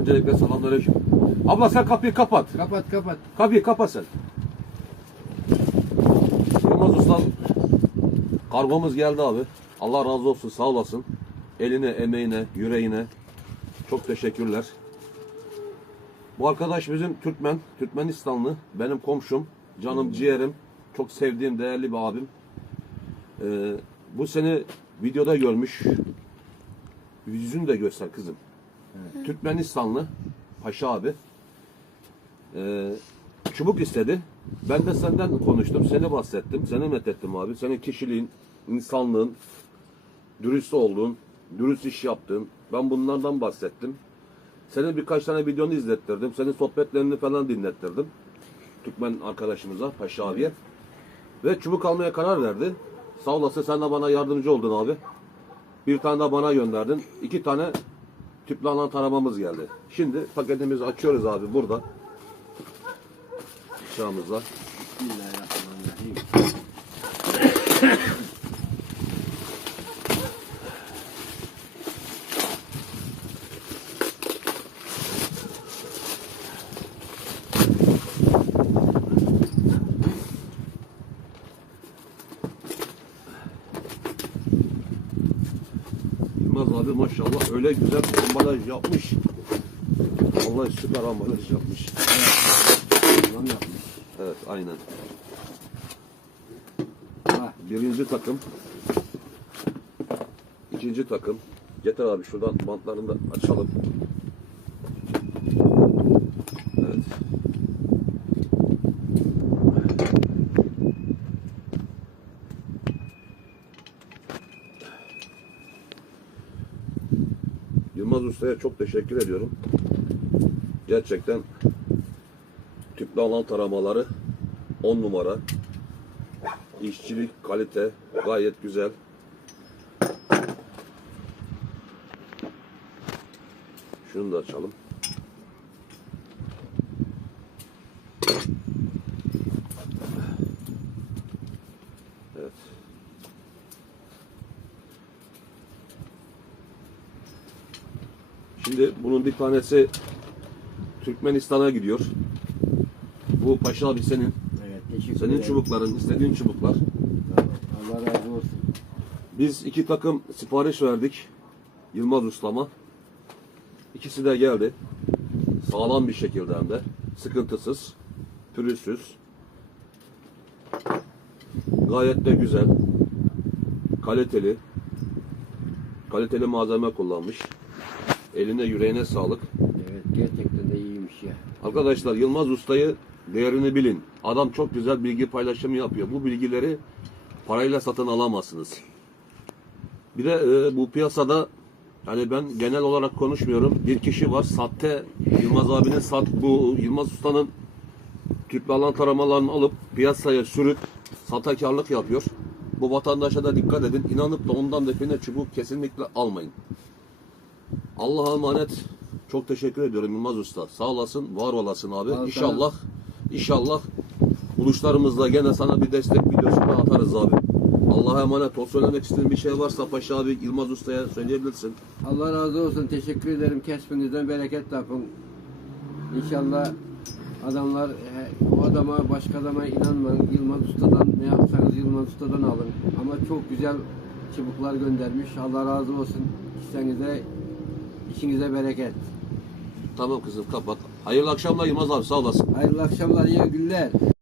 Öncelikle selamünaleyküm. Abla sen kapıyı kapat. Kapat kapat. Kapıyı kapat sen. Yılmaz Ustam kargomuz geldi abi. Allah razı olsun sağ olasın. Eline, emeğine, yüreğine çok teşekkürler. Bu arkadaş bizim Türkmen, Türkmenistanlı. Benim komşum, canım ciğerim. Çok sevdiğim değerli bir abim. Ee, bu seni videoda görmüş. Yüzünü de göster kızım. Türkmenistanlı Paşa abi. Ee, çubuk istedi. Ben de senden konuştum, seni bahsettim, seni methettim abi. Senin kişiliğin, insanlığın, dürüst olduğun, dürüst iş yaptığın. Ben bunlardan bahsettim. Senin birkaç tane videonu izlettirdim. Senin sohbetlerini falan dinlettirdim. Türkmen arkadaşımıza, Paşa abiye. Ve çubuk almaya karar verdi. Sağ olasın sen de bana yardımcı oldun abi. Bir tane de bana gönderdin. İki tane tüplü alan taramamız geldi. Şimdi paketimizi açıyoruz abi burada. Bıçağımızla. Bismillahirrahmanirrahim. Yılmaz abi maşallah öyle güzel ambalaj yapmış. Vallahi süper ambalaj yapmış. Evet aynen. Ha, Birinci takım. İkinci takım. Getir abi şuradan bantlarını da açalım. Evet. Yılmaz Usta'ya çok teşekkür ediyorum. Gerçekten tüplü alan taramaları 10 numara. İşçilik, kalite gayet güzel. Şunu da açalım. Şimdi bunun bir tanesi Türkmenistan'a gidiyor. Bu Paşa abi senin. evet teşekkür Senin ederim. çubukların, istediğin çubuklar. Allah razı olsun. Biz iki takım sipariş verdik Yılmaz Ustama. İkisi de geldi. Sağlam bir şekilde hem de. Sıkıntısız, pürüzsüz. Gayet de güzel. Kaliteli. Kaliteli malzeme kullanmış. Eline yüreğine sağlık. Evet gerçekten de iyiymiş ya. Arkadaşlar Yılmaz Usta'yı değerini bilin. Adam çok güzel bilgi paylaşımı yapıyor. Bu bilgileri parayla satın alamazsınız. Bir de e, bu piyasada hani ben genel olarak konuşmuyorum. Bir kişi var sahte Yılmaz abinin sat bu Yılmaz Usta'nın tüplü alan taramalarını alıp piyasaya sürüp satakarlık yapıyor. Bu vatandaşa da dikkat edin. İnanıp da ondan define çubuk kesinlikle almayın. Allah'a emanet. Çok teşekkür ediyorum Yılmaz Usta. Sağ olasın, var olasın abi. Al İnşallah, inşallah buluşlarımızda gene sana bir destek videosu da atarız abi. Allah'a emanet ol. Söylemek istediğin bir şey varsa Paşa abi Yılmaz Usta'ya söyleyebilirsin. Allah razı olsun. Teşekkür ederim. Kesbinizden bereket tapın. İnşallah adamlar o adama başka adama inanmayın. Yılmaz Usta'dan ne yapsanız Yılmaz Usta'dan alın. Ama çok güzel çubuklar göndermiş. Allah razı olsun. İşinize, işinize bereket. Tamam kızım kapat. Hayırlı akşamlar Yılmaz abi sağ olasın. Hayırlı akşamlar, iyi günler.